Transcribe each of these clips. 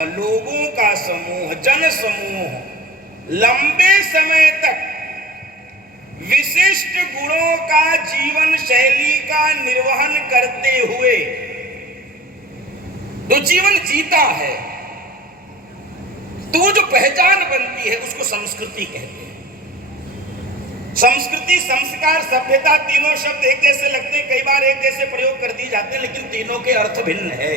लोगों का समूह, जन समूह लंबे समय तक विशिष्ट गुणों का जीवन शैली का निर्वहन करते हुए तो जीवन जीता है, तो वो जो पहचान बनती है उसको संस्कृति कहते हैं। संस्कृति, संस्कार, सभ्यता, तीनों शब्द एक जैसे लगते हैं, कई बार एक जैसे प्रयोग कर दिए जाते हैं, लेकिन तीनों के अर्थ भिन्न है।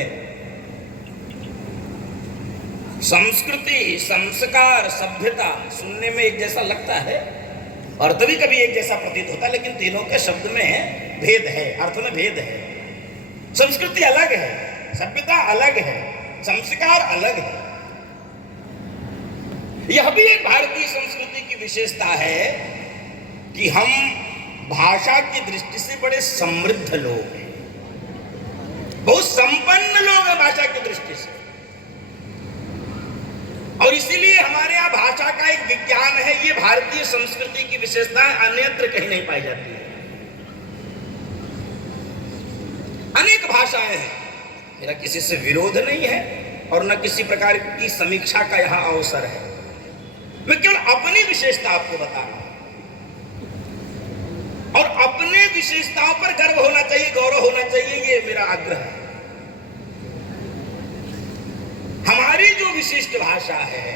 संस्कृति, संस्कार, सभ्यता सुनने में एक जैसा लगता है, अर्थ भी कभी एक जैसा प्रतीत होता है, लेकिन तीनों के शब्द में भेद है, अर्थ में भेद है। संस्कृति अलग है, सभ्यता अलग है, संस्कार अलग है। यह भी एक भारतीय संस्कृति की विशेषता है कि हम भाषा की दृष्टि से बड़े समृद्ध लोग हैं, बहुत संपन्न लोग हैं भाषा की दृष्टि से, और इसीलिए हमारे यहाँ भाषा का एक विज्ञान है। ये भारतीय संस्कृति की विशेषताएं अन्यत्र कहीं नहीं पाई जाती है। अनेक भाषाएं हैं, मेरा किसी से विरोध नहीं है और न किसी प्रकार की समीक्षा का यहाँ अवसर है। मैं केवल अपनी विशेषता आपको बता रहा हूं, और अपने विशेषताओं पर गर्व होना चाहिए, गौरव होना चाहिए, ये मेरा आग्रह है। हमारी जो विशिष्ट भाषा है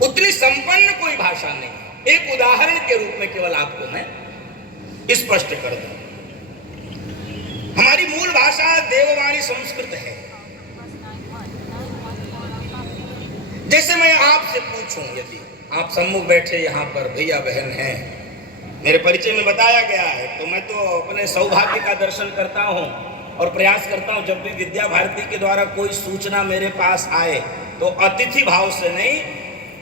उतनी संपन्न कोई भाषा नहीं। एक उदाहरण के रूप में केवल आपको मैं स्पष्ट कर दूं, हमारी मूल भाषा देववाणी संस्कृत है। जैसे मैं आपसे पूछूं, यदि आप सम्मुख बैठे यहाँ पर भैया बहन हैं, मेरे परिचय में बताया गया है, तो मैं तो अपने सौभाग्य का दर्शन करता हूं और प्रयास करता हूं जब भी विद्या भारती के द्वारा कोई सूचना मेरे पास आए तो अतिथि भाव से नहीं,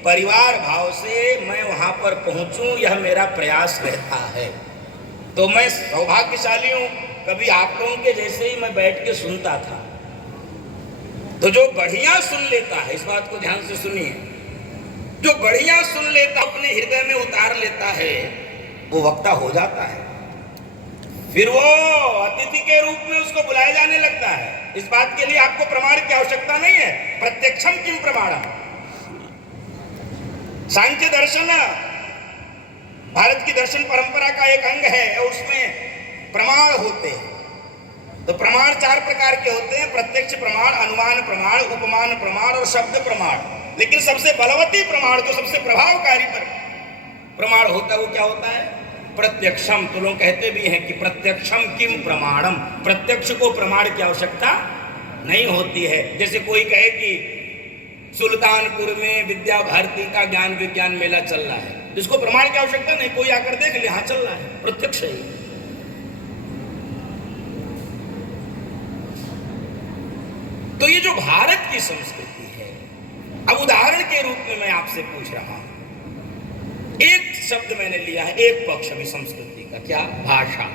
परिवार भाव से मैं वहां पर पहुंचूं, यह मेरा प्रयास रहता है। तो मैं सौभाग्यशाली हूं, कभी आप लोगों के जैसे ही मैं बैठ के सुनता था। तो जो बढ़िया सुन लेता है, इस बात को ध्यान से सुनिए, जो बढ़िया सुन लेता, अपने हृदय में उतार लेता है, वो वक्ता हो जाता है। फिर वो अतिथि के रूप में उसको बुलाया जाने लगता है। इस बात के लिए आपको प्रमाण की आवश्यकता नहीं है, प्रत्यक्षम किम प्रमाणम। सांख्य दर्शन भारत की दर्शन परंपरा का एक अंग है और उसमें प्रमाण होते हैं। तो प्रमाण चार प्रकार के होते हैं: प्रत्यक्ष प्रमाण, अनुमान प्रमाण, उपमान प्रमाण और शब्द प्रमाण। लेकिन सबसे बलवती प्रमाण, जो सबसे प्रभावकारी प्रमाण होता है, वो क्या होता है? प्रत्यक्षम। तो लोग कहते भी हैं कि प्रत्यक्षम किम प्रमाणम, प्रत्यक्ष को प्रमाण की आवश्यकता नहीं होती है। जैसे कोई कहे कि सुल्तानपुर में विद्या भारती का ज्ञान विज्ञान मेला चल रहा है, इसको प्रमाण की आवश्यकता नहीं, कोई आकर देख ले, हाँ चल रहा है, प्रत्यक्ष है। तो ये जो भारत की संस्कृति है, अब उदाहरण के रूप में मैं आपसे पूछ रहा हूं, एक शब्द मैंने लिया है, एक पक्ष अभी संस्कृति का, क्या? भाषा।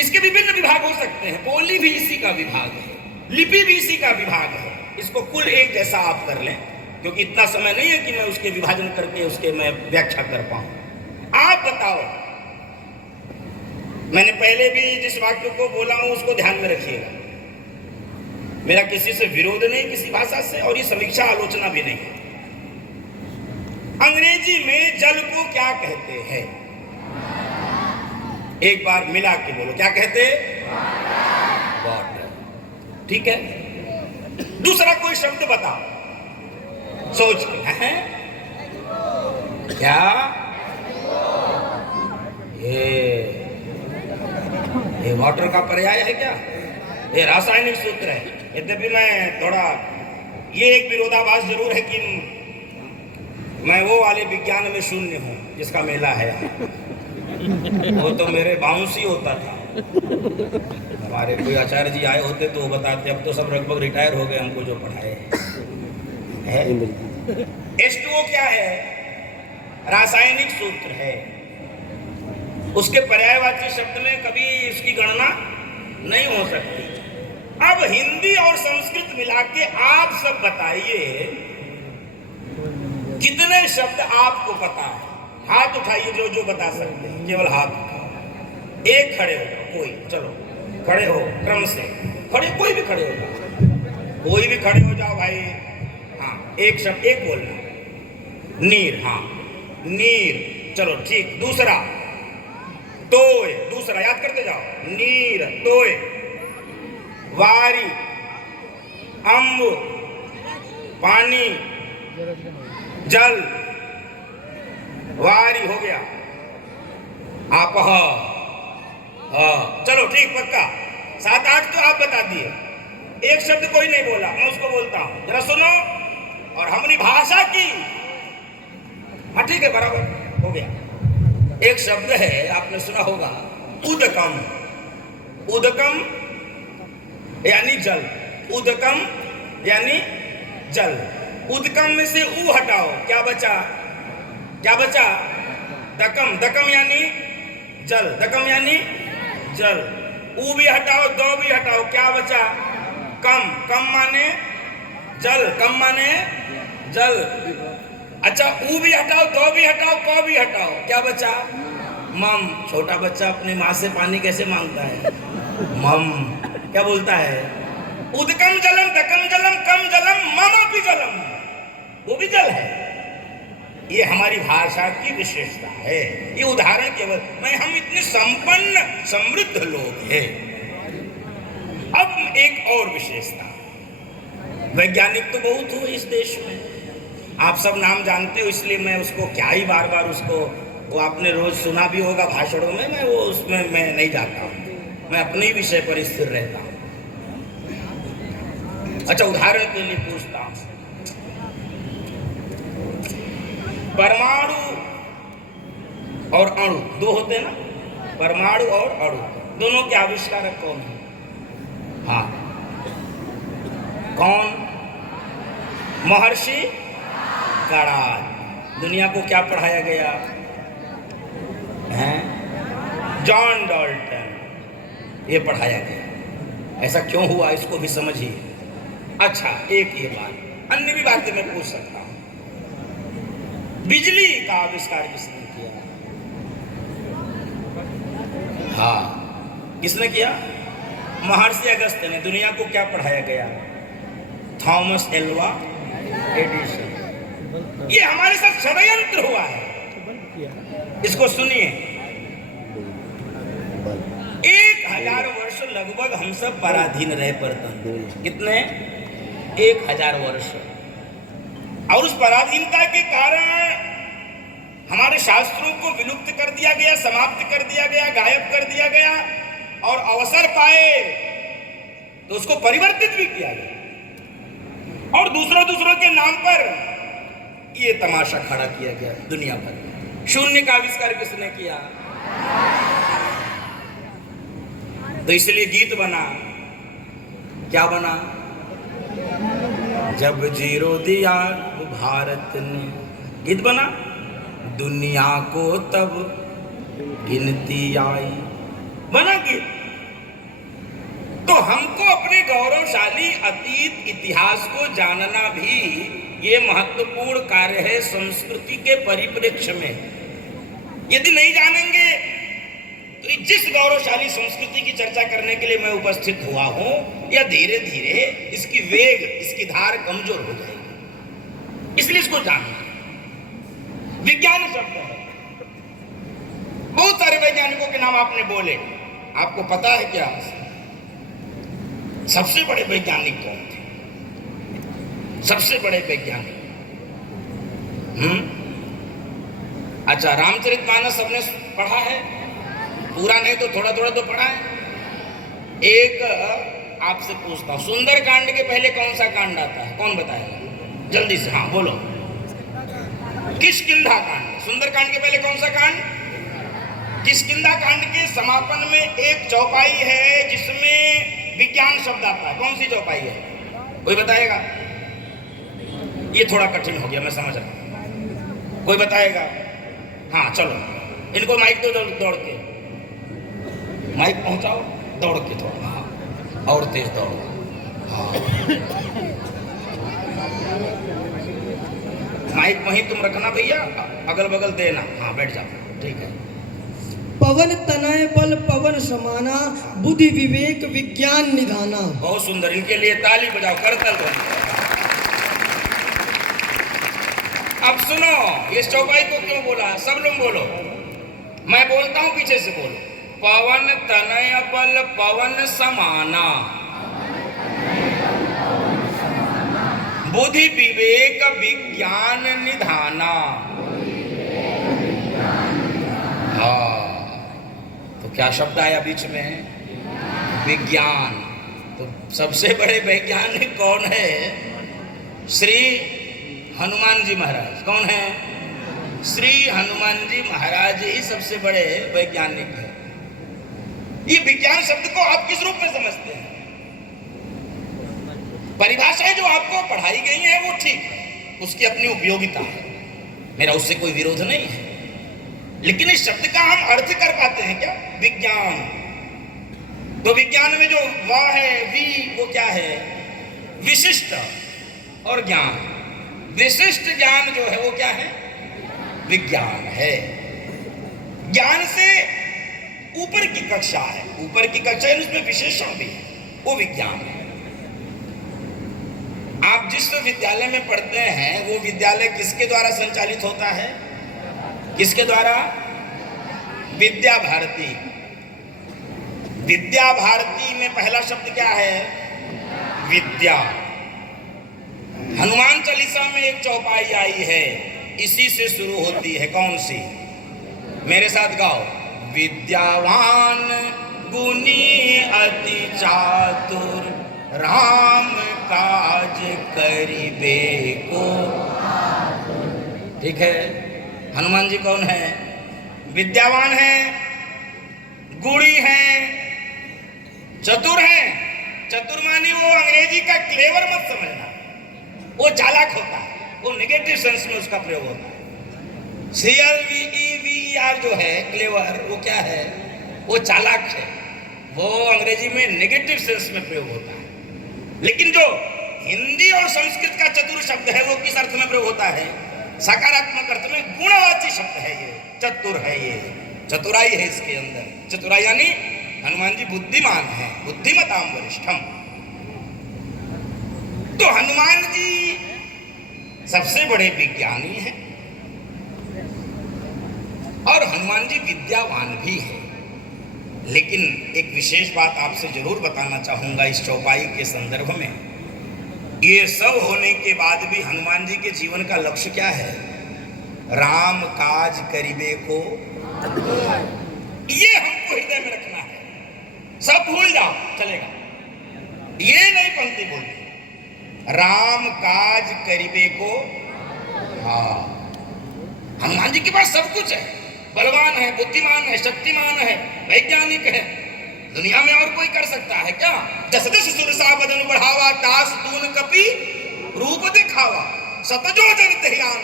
इसके विभिन्न विभाग हो सकते हैं, बोली भी इसी का विभाग है, लिपि भी इसी का विभाग है। इसको कुल एक जैसा आप कर लें, क्योंकि इतना समय नहीं है कि मैं उसके विभाजन करके उसके मैं व्याख्या कर पाऊं। आप बताओ, मैंने पहले भी जिस वाक्य को बोला हूं उसको ध्यान में रखिएगा। मेरा किसी से विरोध नहीं, किसी भाषा से, और ये समीक्षा आलोचना भी नहीं है। अंग्रेजी में जल को क्या कहते हैं? एक बार मिला के बोलो, क्या कहते हैं? वाटर। ठीक है, दूसरा कोई शब्द बताओ, सोच के। है क्या? ये वाटर का पर्याय है क्या? ये रासायनिक सूत्र है। यद्यपि मैं थोड़ा, ये एक विरोधाभास जरूर है कि मैं वो वाले विज्ञान में शून्य हूँ जिसका मेला है। वो तो मेरे बाउंस ही होता था। हमारे कोई आचार्य जी आए होते तो वो बताते, अब तो सब लगभग रिटायर हो गए हमको जो पढ़ाए है। H2O क्या है? रासायनिक सूत्र है। उसके पर्यायवाची शब्द में कभी इसकी गणना नहीं हो सकती। अब हिंदी और संस्कृत मिला के आप सब बताइए कितने शब्द आपको पता है? हाथ उठाइए जो जो बता सकते हैं, केवल हाथ। एक खड़े हो, कोई, चलो खड़े हो क्रम से, खड़े, कोई भी खड़े होगा। कोई भी खड़े हो जाओ भाई। हाँ, एक शब्द एक बोलना, नीर। हाँ, नीर। चलो ठीक। दूसरा तोय, दूसरा याद करते जाओ, नीर तोय। वारी, अम्ब, पानी, जल, वारी हो गया। आपह, चलो ठीक, पक्का। 7-8 तो आप बता दिए, एक शब्द कोई नहीं बोला, मैं उसको बोलता हूं, जरा सुनो। और हमारी भाषा की, हाँ ठीक है, बराबर हो गया। एक शब्द है, आपने सुना होगा, उदकम। उदकम यानी जल, उदकम यानी जल। उदकम में से ऊ हटाओ, क्या बचा? क्या बचा? दकम। दकम यानी जल, दकम यानी जल। ऊ भी हटाओ, दो भी हटाओ, क्या बचा? कम। कम माने जल, कम माने जल। अच्छा, ऊ भी हटाओ, दो भी हटाओ, क भी हटाओ, क्या बचा? मम। छोटा बच्चा अपनी माँ से पानी कैसे मांगता है? मम। क्या बोलता है? उदकम जलम, दकम जलम, कम जलम, मम अपि जलम। वो भी जल है। ये हमारी भाषा की विशेषता है। ये उदाहरण केवल, मैं हम इतने संपन्न समृद्ध लोग हैं। अब एक और विशेषता, वैज्ञानिक तो बहुत हुए इस देश में, आप सब नाम जानते हो, इसलिए मैं उसको क्या ही बार बार उसको, वो आपने रोज सुना भी होगा भाषणों में, मैं वो उसमें मैं नहीं जाता हूँ, मैं अपने ही विषय पर स्थिर रहता हूँ। अच्छा, उदाहरण के लिए पूछता हूँ, परमाणु और अणु दो होते हैं ना, परमाणु और अणु, दोनों के आविष्कारक कौन है? हाँ, कौन? महर्षि गणाद। दुनिया को क्या पढ़ाया गया है? जॉन डाल्टन, ये पढ़ाया गया। ऐसा क्यों हुआ, इसको भी समझिए। अच्छा, एक ये बात, अन्य भी बातें मैं पूछ सकता हूं, बिजली का आविष्कार किसने किया? हाँ, किसने किया? महर्षि अगस्त्य ने। दुनिया को क्या पढ़ाया गया? Thomas Alva Edison. ये हमारे साथ षड्यंत्र हुआ है, इसको सुनिए। 1000 वर्ष लगभग हम सब पराधीन रहे परतन। कितने? 1000 वर्ष। और उस पराधीनता के कारण हमारे शास्त्रों को विलुप्त कर दिया गया, समाप्त कर दिया गया, गायब कर दिया गया, और अवसर पाए तो उसको परिवर्तित भी किया गया, और दूसरों के नाम पर ये तमाशा खड़ा किया गया दुनिया भर। शून्य का आविष्कार किसने किया? तो इसलिए गीत बना, क्या बना? जब जीरो दिया भारत ने, गीत बना, दुनिया को तब गिनती आई, बना गीत। तो हमको अपने गौरवशाली अतीत इतिहास को जानना भी ये महत्वपूर्ण कार्य है संस्कृति के परिप्रेक्ष्य में। यदि नहीं जानेंगे तो जिस गौरवशाली संस्कृति की चर्चा करने के लिए मैं उपस्थित हुआ हूं, यह धीरे धीरे इसकी वेग, इसकी धार कमजोर हो जाएगी। इसलिए इसको जानना। विज्ञान शब्द है, बहुत सारे वैज्ञानिकों के नाम आपने बोले, आपको पता है क्या सबसे बड़े वैज्ञानिक कौन थे? सबसे बड़े वैज्ञानिक, अच्छा, रामचरितमानस सबने पढ़ा है? पूरा नहीं तो थोड़ा थोड़ा तो पढ़ा है। एक आपसे पूछता हूं, सुंदरकांड के पहले कौन सा कांड आता है? कौन बताएगा जल्दी से? हाँ बोलो। किष्किंधा कांड। सुंदरकांड के पहले कौन सा कांड? किष्किंधा कांड के समापन में एक चौपाई है जिसमें विज्ञान शब्द आता है। कौन सी चौपाई है? कोई बताएगा? ये थोड़ा कठिन हो गया, मैं समझ रहा हूं। कोई बताएगा? हाँ चलो, इनको माइक दो, दौड़ के माइक पहुंचाओ, दौड़ के थोड़ा, हाँ, और तेज दौड़ो, हाँ। माइक वहीं तुम रखना भैया, अगल बगल देना, हाँ बैठ जाओ, ठीक है। पवन तनय बल पवन समाना, बुद्धि विवेक विज्ञान निधाना। बहुत सुंदर, इनके लिए ताली बजाओ, करतल ध्वनि। अब सुनो, इस चौपाई को क्यों बोला, सब लोग बोलो, मैं बोलता हूं पीछे से बोलो। पवन तनय बल पवन समाना, बुद्धि विवेक विज्ञान निधाना। हाँ, तो क्या शब्द आया बीच में, विज्ञान। तो सबसे बड़े वैज्ञानिक कौन है, श्री हनुमान जी महाराज। कौन है, श्री हनुमान जी महाराज ही सबसे बड़े वैज्ञानिक है। ये विज्ञान शब्द को आप किस रूप में समझते हैं? परिभाषाएं जो आपको पढ़ाई गई हैं वो ठीक है, उसकी अपनी उपयोगिता है, मेरा उससे कोई विरोध नहीं है, लेकिन इस शब्द का हम अर्थ कर पाते हैं क्या, विज्ञान? तो विज्ञान में जो व है, वी, वो क्या है, विशिष्ट और ज्ञान। विशिष्ट ज्ञान जो है वो क्या है, विज्ञान है। ज्ञान से ऊपर की कक्षा है, ऊपर की कक्षा है, उसमें विशेषण भी है, वो विज्ञान है। आप जिस विद्यालय में पढ़ते हैं वो विद्यालय किसके द्वारा संचालित होता है, किसके द्वारा, विद्या भारती। विद्या भारती में पहला शब्द क्या है, विद्या। हनुमान चालीसा में एक चौपाई आई है, इसी से शुरू होती है, कौन सी, मेरे साथ गाओ। विद्यावान गुणी अति चातुर, राम काज करिबे को। ठीक है, हनुमान जी कौन है, विद्यावान है, गुणी है, चतुर है। चतुर मानी वो अंग्रेजी का क्लेवर मत समझना, वो चालाक होता है, वो नेगेटिव सेंस में उसका प्रयोग होता है। CLEVER जो है क्लेवर, वो क्या है, वो चालाक है, वो अंग्रेजी में नेगेटिव सेंस में प्रयोग होता है। लेकिन जो हिंदी और संस्कृत का चतुर शब्द है वो किस अर्थ में प्रयोग होता है, सकारात्मक अर्थ में, गुणवाची शब्द है ये, चतुर है ये, चतुराई है इसके अंदर। चतुराई यानी हनुमान जी बुद्धिमान है, बुद्धिमताम वरिष्ठम। तो हनुमान जी सबसे बड़े विज्ञानी हैं और हनुमान जी विद्यावान भी है। लेकिन एक विशेष बात आपसे जरूर बताना चाहूंगा इस चौपाई के संदर्भ में, ये सब होने के बाद भी हनुमान जी के जीवन का लक्ष्य क्या है, राम काज करिबे को। ये हमको हृदय में रखना है, सब भूल जाओ चलेगा, ये नहीं पंक्ति बोलती, राम काज करिबे को। हाँ, हनुमान जी के पास सब कुछ है, बलवान है, बुद्धिमान है, शक्तिमान है, वैज्ञानिक है, दुनिया में और कोई कर सकता है क्या? जस जस सुरसा बदन बढ़ावा, दास तून कपि रूप दिखावा, सतजो जन ध्यान।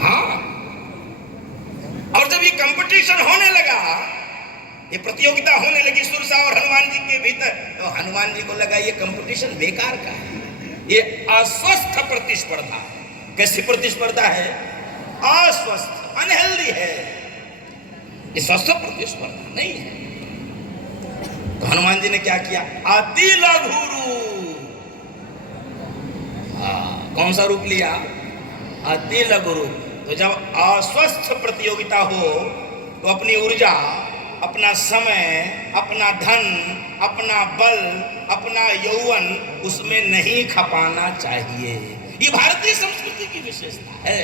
हाँ, और जब ये कंपटीशन होने लगा, ये प्रतियोगिता होने लगी सुरसा और हनुमान जी के भीतर, तो हनुमान जी को लगा ये कंपटीशन बेकार का है, ये अस्वस्थ प्रतिस्पर्धा है। कैसी प्रतिस्पर्धा है, अस्वस्थ, अनहेल्दी है, ये स्वस्थ प्रतिस्पर्धा नहीं है। तो हनुमान जी ने क्या किया, अति लघु रूप। कौन सा रूप लिया, अति लघु रूप। तो जब अस्वस्थ प्रतियोगिता हो तो अपनी ऊर्जा, अपना समय, अपना धन, अपना बल, अपना यौवन उसमें नहीं खपाना चाहिए। ये भारतीय संस्कृति की विशेषता है।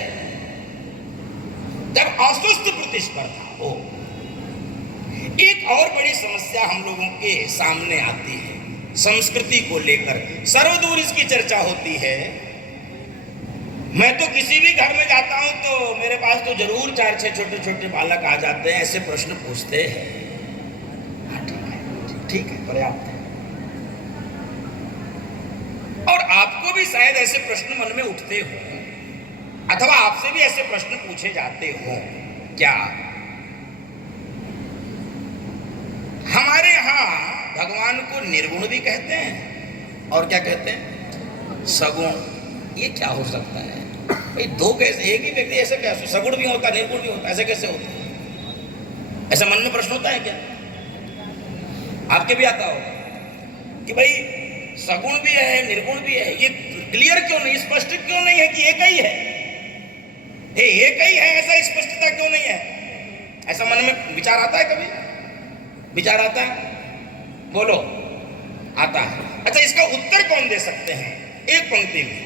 जब अस्वस्थ प्रतिस्पर्धा हो, एक और बड़ी समस्या हम लोगों के सामने आती है संस्कृति को लेकर, सर्वदूर इसकी चर्चा होती है। मैं तो किसी भी घर में जाता हूं तो मेरे पास तो जरूर 4-6 छोटे छोटे बालक आ जाते हैं, ऐसे प्रश्न पूछते हैं। हाँ, ठीक है, पर्याप्त है। और आपको भी शायद ऐसे प्रश्न मन में उठते हो, अथवा आपसे भी ऐसे प्रश्न पूछे जाते हो क्या? हमारे यहाँ भगवान को निर्गुण भी कहते हैं और क्या कहते हैं, सगुण। ये क्या हो सकता है भाई, दो कैसे, एक ही व्यक्ति ऐसे कैसे, सगुण भी होता निर्गुण भी होता, ऐसे कैसे होता है? ऐसा मन में प्रश्न होता है क्या? आपके भी आता हो कि भाई सगुण भी है निर्गुण भी है, ये क्लियर क्यों नहीं, स्पष्ट क्यों नहीं है कि एक ही है? एक ही है ऐसा स्पष्टता क्यों नहीं है? ऐसा मन में विचार आता है कभी? विचार आता है? बोलो, आता है। अच्छा, इसका उत्तर कौन दे सकते हैं? एक पंक्ति में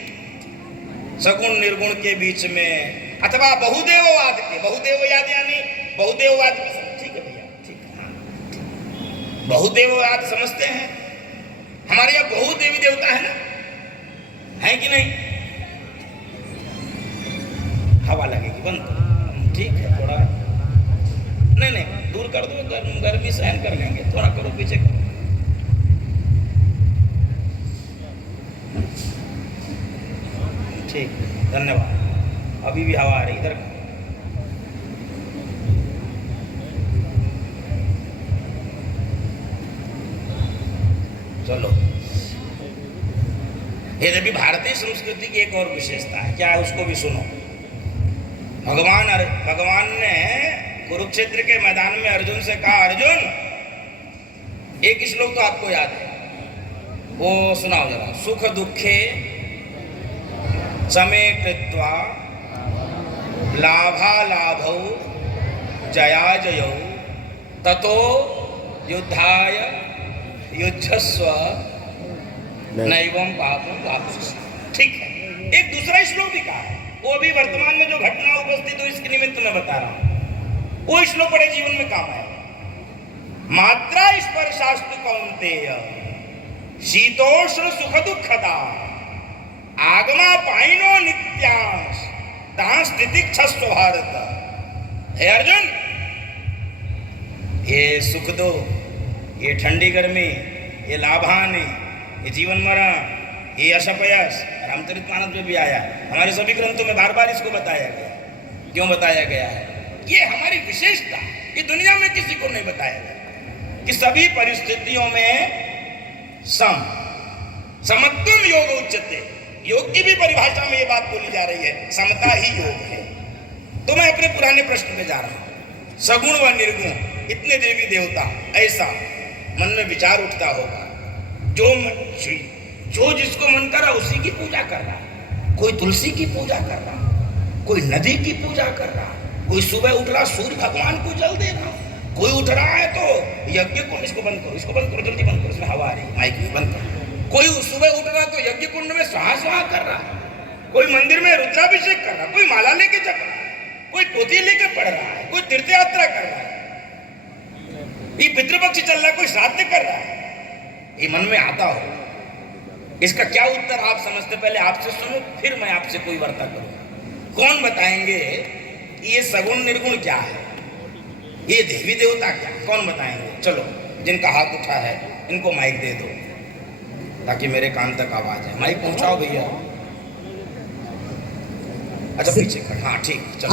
सगुण निर्गुण के बीच में, अथवा बहुदेववाद के, बहुदेववाद यानी बहुदेववाद में, ठीक है भैया, ठीक है, हाँ, बहुदेववाद समझते हैं? हमारे यहाँ बहु देवी देवता है ना, है कि नहीं? हवा लगेगी, बंद करो, ठीक है, थोड़ा नहीं दूर कर दो, गर्मी सहन कर लेंगे, थोड़ा करो, पीछे करो। ठीक, धन्यवाद। अभी भी हवा आ रही इधर। चलो, ये भी भारतीय संस्कृति की एक और विशेषता है, क्या है उसको भी सुनो। भगवान ने कुरुक्षेत्र के मैदान में अर्जुन से कहा, अर्जुन, एक श्लोक तो आपको याद है, वो सुनाओ जरा। सुख दुखे समे कृत्वा लाभालाभौ जया जयौ ततो युद्धाय युद्धस्व नैवं पापं वाप्स्यसि। ठीक है, एक दूसरा श्लोक भी कहा है, वो भी वर्तमान में जो घटना उपस्थित हो इसके निमित्त में बता रहा हूं, वो श्लोक बड़े जीवन में काम है। मात्रा स्पर्शास्तु कौन्तेय शीतोष्ण सुख दुखदा आगमा पाइनो नित्यांश तांस तितिक्षस्व भारत। हे अर्जुन, ये सुख दो, ये ठंडी गर्मी, ये लाभानी, ये जीवन मरण, ये यश अपयश, रामचरितमानस में भी आया, हमारे सभी ग्रंथों में बार बार इसको बताया गया। क्यों बताया गया है? ये हमारी विशेषता, ये दुनिया में किसी को नहीं बताया गया कि सभी परिस्थितियों में समत्वम योग उच्यते। योग की भी परिभाषा में ये बात बोली जा रही है, समता ही योग है। तो मैं अपने पुराने प्रश्न पे जा रहा हूं, सगुण व निर्गुण इतने देवी देवता, ऐसा मन में विचार उठता होगा, जो जिसको मन करा उसी की पूजा कर रहा। कोई तुलसी की पूजा कर रहा, कोई नदी की पूजा कर रहा, कोई सुबह उठ रहा सूर्य भगवान को जल दे रहा, कोई उठ रहा है तो यज्ञ कुंड, इसको बंद करो, इसको बंद करो, जल्दी बंद करो, इसमें हवा आ रही है, माइक में बंद करो। कोई सुबह उठ रहा तो यज्ञ कुंड में स्वाहा स्वाहा कर रहा, कोई मंदिर में रुद्राभिषेक कर रहा, कोई माला लेके जप रहा है, कोई पोथी लेके पढ़ रहा है, कोई तीर्थ यात्रा कर रहा है, ये पितृपक्ष चल रहा है, कोई श्राद्ध कर रहा है। ये मन में आता हो, इसका क्या उत्तर आप समझते? पहले आपसे सुनो, फिर मैं आपसे कोई वार्ता करूंगा। कौन बताएंगे ये सगुण निर्गुण क्या है, ये देवी देवता क्या, कौन बताएंगे? चलो, जिनका हाथ उठा है इनको माइक दे दो ताकि मेरे कान तक आवाज है। माइक पहुंचाओ भैया। अच्छा, पीछे खड़े, हाँ ठीक, चलो।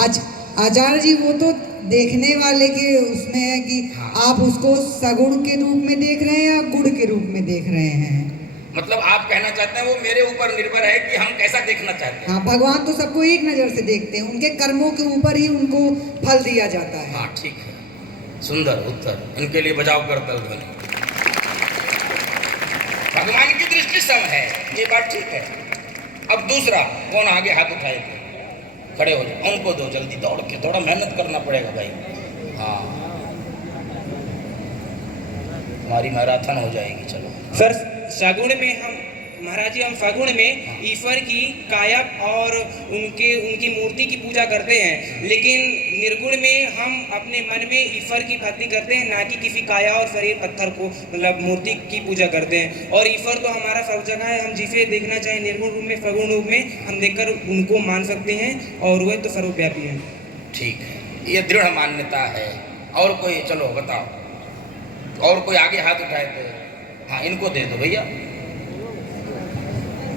आचार्य जी, वो तो देखने वाले के उसमें है कि हाँ। आप उसको सगुण के रूप में देख रहे हैं या गुण के रूप में देख रहे हैं? मतलब आप कहना चाहते हैं वो मेरे ऊपर निर्भर है कि हम कैसा देखना चाहते हैं। हाँ, भगवान तो सबको एक नजर से देखते हैं, उनके कर्मों के ऊपर ही उनको फल दिया जाता है। हाँ ठीक है, सुंदर उत्तर, इनके लिए बजाओ करतल ध्वनि। भगवान की दृष्टि सम है, ये बात ठीक है। अब दूसरा, कौन आगे हाथ उठाए थे? खड़े हो जाओ, उनको दो जल्दी, दौड़ के, थोड़ा मेहनत करना पड़ेगा भाई। हाँ, हमारी मैराथन हो जाएगी। चलो सर, सगुण में हम महाराज जी, हम सगुण में ईश्वर की काया और उनकी मूर्ति की पूजा करते हैं, लेकिन निर्गुण में हम अपने मन में ईश्वर की भक्ति करते हैं, ना कि किसी काया और शरीर पत्थर को, मतलब मूर्ति की पूजा करते हैं। और ईश्वर तो हमारा सब जगह है, हम जिसे देखना चाहें निर्गुण रूप में, सगुण रूप में हम देखकर उनको मान सकते हैं, और वह तो सर्वव्यापी है। ठीक है, ये दृढ़ मान्यता है। और कोई, चलो बताओ, और कोई आगे हाथ उठाए थे? हाँ, इनको दे दो भैया।